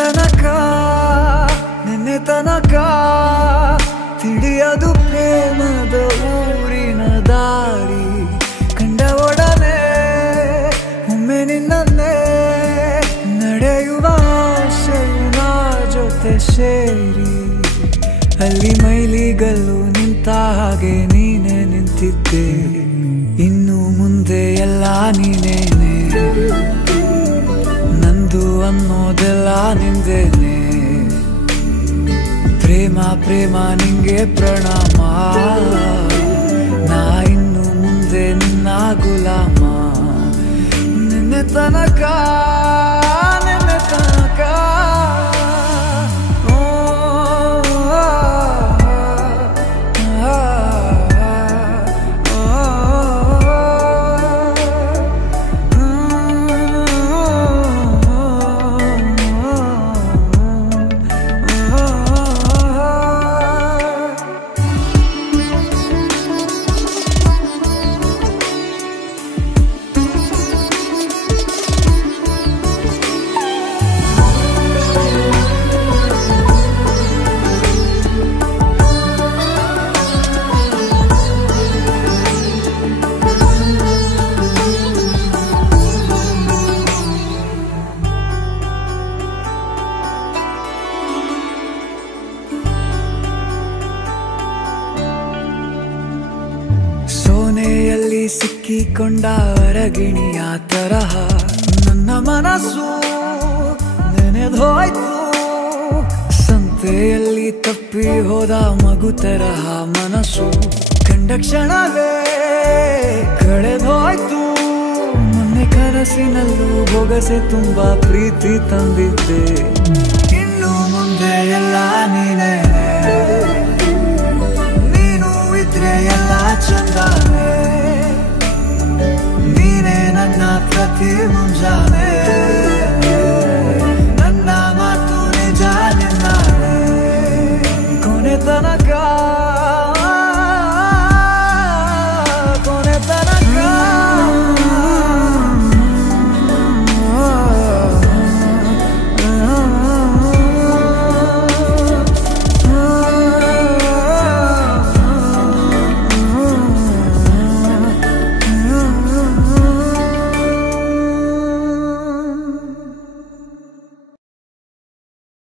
ತನಕ ನಿನ್ನೆ ತನಕ ತಿಳಿಯದು ಪ್ರೇಮದ ಊರಿನ ದಾರಿ ಕಂಡ ಒಡನೆ ಒಮ್ಮೆ ನಿನ್ನೇ ನಡೆಯುವ ಆಸೆಯ ಜೊತೆ ಸೇರಿ ಅಲ್ಲಿ ಮೈಲಿಗಲ್ಲು ನಿಂತ ಹಾಗೆ ನೀನೆ ನಿಂತಿದ್ದೆ ಇನ್ನು ಮುಂದೆ ಎಲ್ಲ ನೀನೇನೆ ನಂದು ಅನ್ನೋದೆಲ್ಲ ನಿಂದೇನೆ ಪ್ರೇಮ ಪ್ರೇಮ ನಿಂಗೆ ಪ್ರಣಾಮ ನಾ ಇನ್ನು ಮುಂದೆ ನಿನ್ನ ಗುಲಾಮ ನಿನ್ನೆ ತನಕ ನಿನ್ನೆ ತನಕ ಸೋನೆಯಲ್ಲಿ ಸಿಕ್ಕಿಕೊಂಡ ಅರಗಿಣಿಯ ತರಹ ನನ್ನ ಮನಸ್ಸು ನೆನೆದೋಯ್ತು ಸಂತೆಯಲ್ಲಿ ತಪ್ಪಿ ಹೋದ ಮಗು ತರಹ ಮನಸ್ಸು ಕಂಡ ಕ್ಷಣವೇ ಕಳೆದೋಯ್ತು ಮೊನ್ನೆ ಕನಸಿನಲ್ಲೂ ಬೊಗಸೆ ತುಂಬಾ ಪ್ರೀತಿ ತಂದಿದ್ದೆ ಇನ್ನು ಮುಂದೆ ಎಲ್ಲ ನೀನೇ ಎಲ್ಲ ಚಂದಾನೆ ನೀನೇ ನನ್ನ ಪ್ರತಿ ಮುಂಜಾನೆ